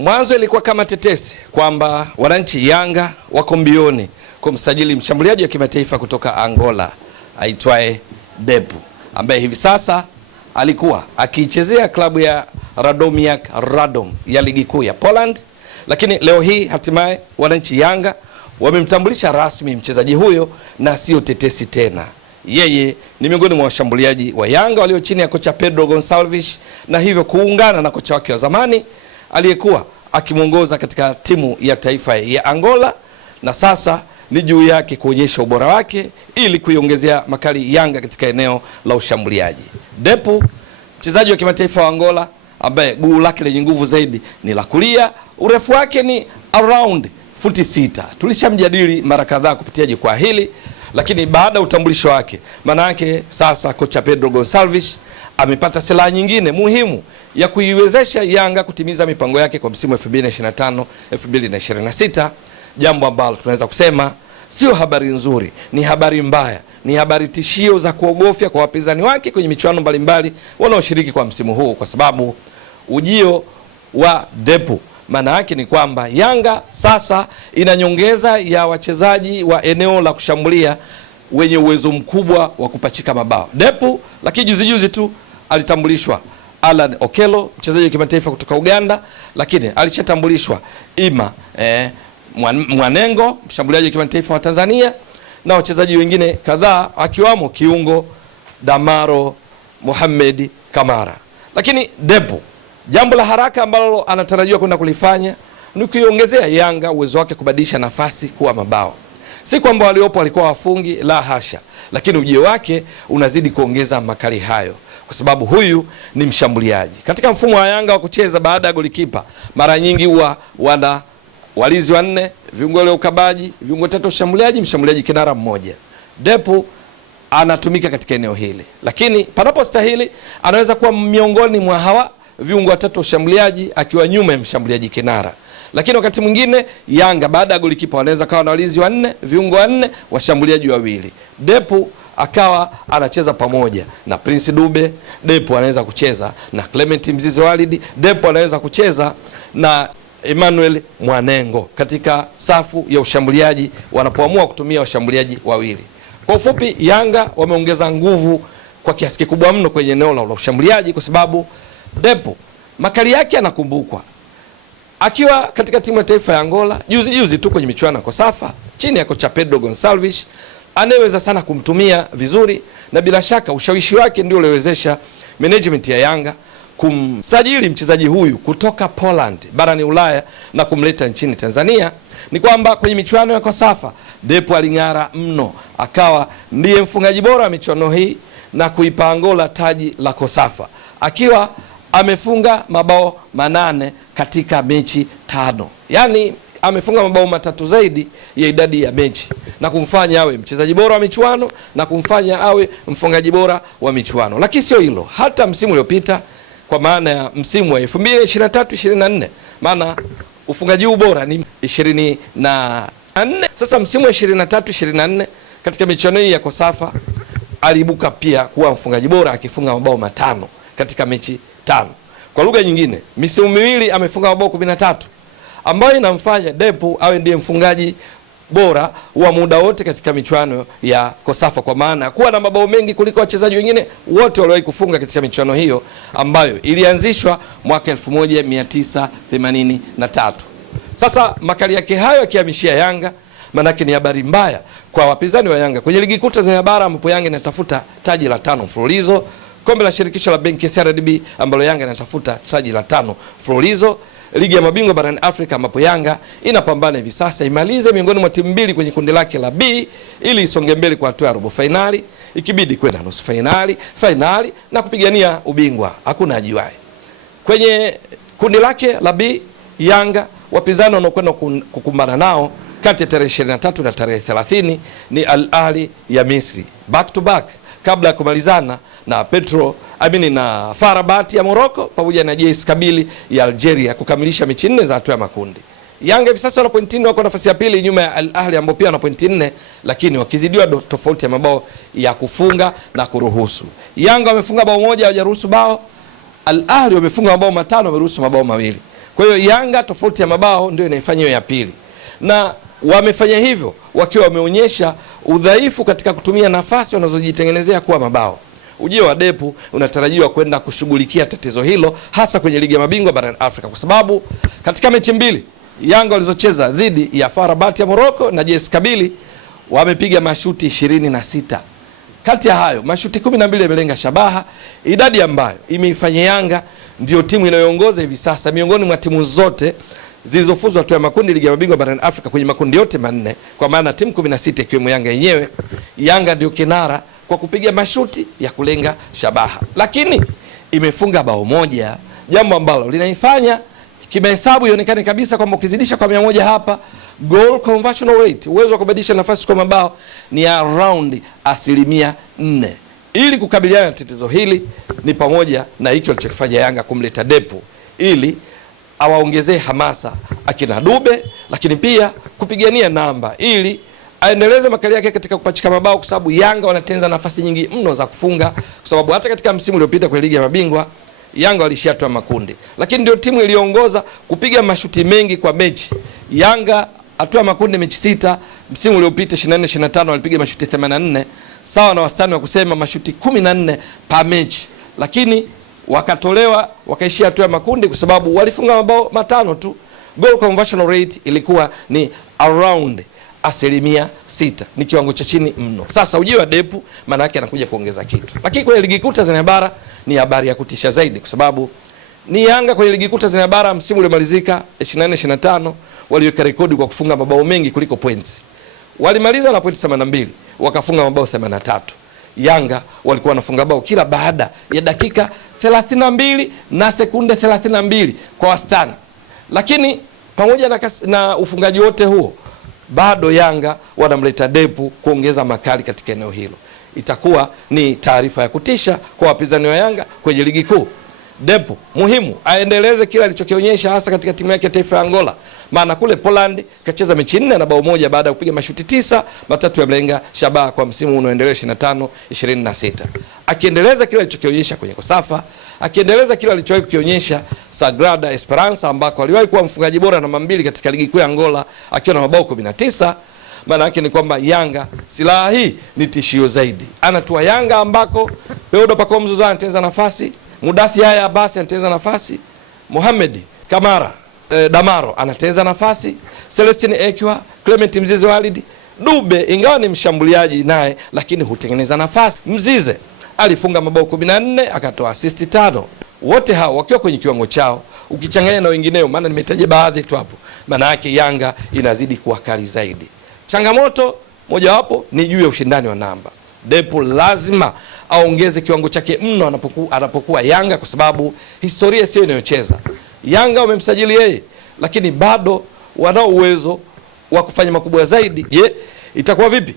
Mwanzo ilikuwa kama tetesi kwamba wananchi Yanga wako mbioni kumsajili mshambuliaji wa kimataifa kutoka Angola aitwaye Depu, ambaye hivi sasa alikuwa akiichezea klabu ya Radomiak Radom ya ligi kuu ya Poland, lakini leo hii hatimaye wananchi Yanga wamemtambulisha rasmi mchezaji huyo na sio tetesi tena. Yeye ni miongoni mwa washambuliaji wa Yanga walio chini ya kocha Pedro Gonçalves, na hivyo kuungana na kocha wake wa zamani aliyekuwa akimuongoza katika timu ya taifa ya Angola, na sasa ni juu yake kuonyesha ubora wake ili kuiongezea makali Yanga katika eneo la ushambuliaji. Depu, mchezaji wa kimataifa wa Angola ambaye guu lake lenye nguvu zaidi ni la kulia, urefu wake ni around futi 6. Tulishamjadili mara kadhaa kupitia jukwaa hili, lakini baada ya utambulisho wake, maana yake sasa kocha Pedro Gonçalves amepata silaha nyingine muhimu ya kuiwezesha Yanga kutimiza mipango yake kwa msimu 2025-2026, jambo ambalo tunaweza kusema sio habari nzuri, ni habari mbaya, ni habari tishio za kuogofya kwa wapinzani wake kwenye michuano mbalimbali wanaoshiriki kwa msimu huu, kwa sababu ujio wa Depu maana yake ni kwamba Yanga sasa ina nyongeza ya wachezaji wa eneo la kushambulia wenye uwezo mkubwa wa kupachika mabao. Depu, lakini juzi tu alitambulishwa Alan Okello, mchezaji wa kimataifa kutoka Uganda, lakini alishatambulishwa Ima Mwanengo, mshambuliaji wa kimataifa wa Tanzania, na wachezaji wengine kadhaa akiwamo kiungo Damaro Mohamed Kamara. Lakini Depu, jambo la haraka ambalo anatarajiwa kwenda kulifanya ni kuiongezea Yanga uwezo wake kubadilisha nafasi kuwa mabao. Si kwamba waliopo walikuwa wafungi, la hasha, lakini ujio wake unazidi kuongeza makali hayo, kwa sababu huyu ni mshambuliaji. Katika mfumo wa Yanga wa kucheza baada ya golikipa, mara nyingi huwa wana walinzi 4, viungo wale ukabaji, viungo 3 ushambuliaji, mshambuliaji kinara mmoja. Depu anatumika katika eneo hili, lakini panapostahili anaweza kuwa miongoni mwa hawa viungo 3 ushambuliaji akiwa nyuma ya mshambuliaji kinara. Lakini wakati mwingine Yanga baada ya golikipa wanaweza kawa na walinzi 4, viungo 4, washambuliaji 2. Depu akawa anacheza pamoja na Prince Dube, Depu anaweza kucheza na Clement Mzize Walidi, Depu anaweza kucheza na Emmanuel Mwanengo katika safu ya ushambuliaji wanapoamua kutumia washambuliaji 2. Kwa ufupi, Yanga wameongeza nguvu kwa kiasi kikubwa mno kwenye eneo la ushambuliaji, kwa sababu Depu makali yake anakumbukwa akiwa katika timu ya taifa ya Angola juzi tu kwenye michuano ya Kosafa chini ya kocha Pedro Gonçalves, anayeweza sana kumtumia vizuri, na bila shaka ushawishi wake ndio uliowezesha management ya Yanga kumsajili mchezaji huyu kutoka Poland barani Ulaya na kumleta nchini Tanzania. Ni kwamba kwenye michuano ya Kosafa Depu aling'ara mno, akawa ndiye mfungaji bora wa michuano hii na kuipa Angola taji la Kosafa, akiwa amefunga mabao 8 katika mechi 5. Yani amefunga mabao 3 zaidi ya idadi ya mechi, na kumfanya awe mchezaji bora wa michuano na kumfanya awe mfungaji bora wa michuano. Lakini sio hilo, hata msimu uliopita, kwa maana ya msimu wa 2023-24, maana ufungaji huu bora ni 24. Sasa msimu wa 23-24 katika michuano hii ya Kosafa aliibuka pia kuwa mfungaji bora akifunga mabao 5 katika mechi 5. Kwa lugha nyingine, misimu miwili amefunga mabao 13, ambayo inamfanya Depu awe ndiye mfungaji bora wa muda wote katika michuano ya Kosafa, kwa maana kuwa na mabao mengi kuliko wachezaji wengine wote waliowahi kufunga katika michuano hiyo ambayo ilianzishwa mwaka 1983. Sasa makali yake hayo akihamishia Yanga, manake ni habari mbaya kwa wapinzani wa Yanga kwenye ligi kuu Tanzania bara, ambapo Yanga inatafuta taji la 5 mfululizo, kombe la shirikisho la benki ya CRDB ambalo Yanga inatafuta taji la 5 mfululizo, ligi ya mabingwa barani Afrika ambapo Yanga inapambana hivi sasa imalize miongoni mwa timu 2 kwenye kundi lake la B ili isonge mbele kwa hatua ya robo finali, ikibidi kwenda nusu finali na kupigania ubingwa. Hakuna ajiwaye. Kwenye kundi lake la B, Yanga wapinzani wanaokwenda kukumbana nao kati ya tarehe 23 na tarehe 30 ni Al Ahly ya Misri, back to back, kabla ya kumalizana na na FAR Rabat ya Morocco pamoja na JS Kabylie ya Algeria kukamilisha mechi 4 za hatua ya makundi. Yanga hivi sasa wana pointi 4, wako nafasi ya pili nyuma ya Al Ahly ambao pia wana pointi 4, lakini wakizidiwa tofauti ya mabao ya kufunga na kuruhusu. Yanga wamefunga bao 1, hawajaruhusu bao. Al Ahly wamefunga mabao 5, wameruhusu mabao 2. Kwa hiyo Yanga tofauti ya mabao ndio inaifanya hiyo ya pili, na wamefanya hivyo wakiwa wameonyesha udhaifu katika kutumia nafasi wanazojitengenezea kuwa mabao. Ujio wa Depu unatarajiwa kwenda kushughulikia tatizo hilo, hasa kwenye ligi ya mabingwa barani Afrika, kwa sababu katika mechi mbili Yanga walizocheza dhidi ya FAR Rabat ya Morocco na JS Kabylie wamepiga mashuti 26. Kati ya hayo mashuti 12 yamelenga shabaha, idadi ambayo imeifanya Yanga ndio timu inayoongoza hivi sasa miongoni mwa timu zote zilizofuzu hatua ya makundi ligi ya mabingwa barani Afrika kwenye makundi yote manne, kwa maana timu 16 ikiwemo Yanga yenyewe. Yanga ndio kinara kwa kupiga mashuti ya kulenga shabaha, lakini imefunga bao moja, jambo ambalo linaifanya kimahesabu ionekane kabisa kwamba ukizidisha kwa 100 hapa goal conversion rate, uwezo wa kubadilisha nafasi kwa mabao ni around 4%. Ili kukabiliana na tatizo hili ni pamoja na hiki walichokifanya Yanga kumleta Depu ili awaongezee hamasa akina Dube, lakini pia kupigania namba ili aendeleze makali yake katika kupachika mabao, kwa sababu Yanga wanatenza nafasi nyingi mno za kufunga, kwa sababu hata katika msimu uliopita kwa ligi ya mabingwa Yanga walishatua makundi, lakini ndio timu iliyoongoza kupiga mashuti mengi kwa mechi. Yanga atua makundi mechi 6, msimu uliopita 24-25 walipiga mashuti 84, sawa na wastani wa kusema mashuti 14 pa mechi, lakini wakatolewa wakaishia hatua ya makundi kwa sababu walifunga mabao 5 tu. Goal conversion rate ilikuwa ni around 6%, ni kiwango cha chini mno. Sasa ujio wa Depu maana yake anakuja kuongeza kitu, lakini kwenye ligi kuu Tanzania bara ni habari ya kutisha zaidi, kwa sababu ni Yanga kwenye ligi kuu Tanzania bara msimu uliomalizika 24-25 waliweka rekodi kwa kufunga mabao mengi kuliko points. Walimaliza na pointi 82, wakafunga mabao 83. Yanga walikuwa wanafunga bao kila baada ya dakika 32 na sekunde 32 kwa wastani, lakini pamoja na ufungaji wote huo bado Yanga wanamleta Depu kuongeza makali katika eneo hilo. Itakuwa ni taarifa ya kutisha kwa wapinzani wa Yanga kwenye ligi kuu. Depu muhimu aendeleze kila alichokionyesha, hasa katika timu yake ya taifa ya Angola, maana kule Poland kacheza mechi 4 na bao moja baada ya kupiga mashuti 9, 3 yamelenga shabaha kwa msimu unaoendelea 25-26. Akiendeleza kila alichokionyesha kwenye Kosafa, akiendeleza kila alichowahi kukionyesha Sagrada Esperança, ambako aliwahi kuwa mfungaji bora namba 2 katika ligi kuu ya Angola akiwa na mabao 19, maana yake ni kwamba Yanga silaha hii ni tishio zaidi. Anatua Yanga ambako Peodo Pacome Zouzoua anatengeneza nafasi, Mudathi Yahya Abbas anatengeneza nafasi, Mohamed Kamara Damaro anatengeneza nafasi, Celestine Ekwa, Clement Mzize Walid, Dube ingawa ni mshambuliaji naye lakini hutengeneza nafasi. Mzize alifunga mabao 14 akatoa assist 5. Wote hao wakiwa kwenye kiwango chao, ukichanganya na wengineo, maana nimetaja baadhi tu hapo, maana yake Yanga inazidi kuwa kali zaidi. Changamoto mojawapo ni juu ya ushindani wa namba. Depu lazima aongeze kiwango chake mno anapokuwa Yanga, kwa sababu historia sio inayocheza. Yanga wamemsajili yeye, lakini bado wanao uwezo wa kufanya makubwa zaidi. Je, itakuwa vipi?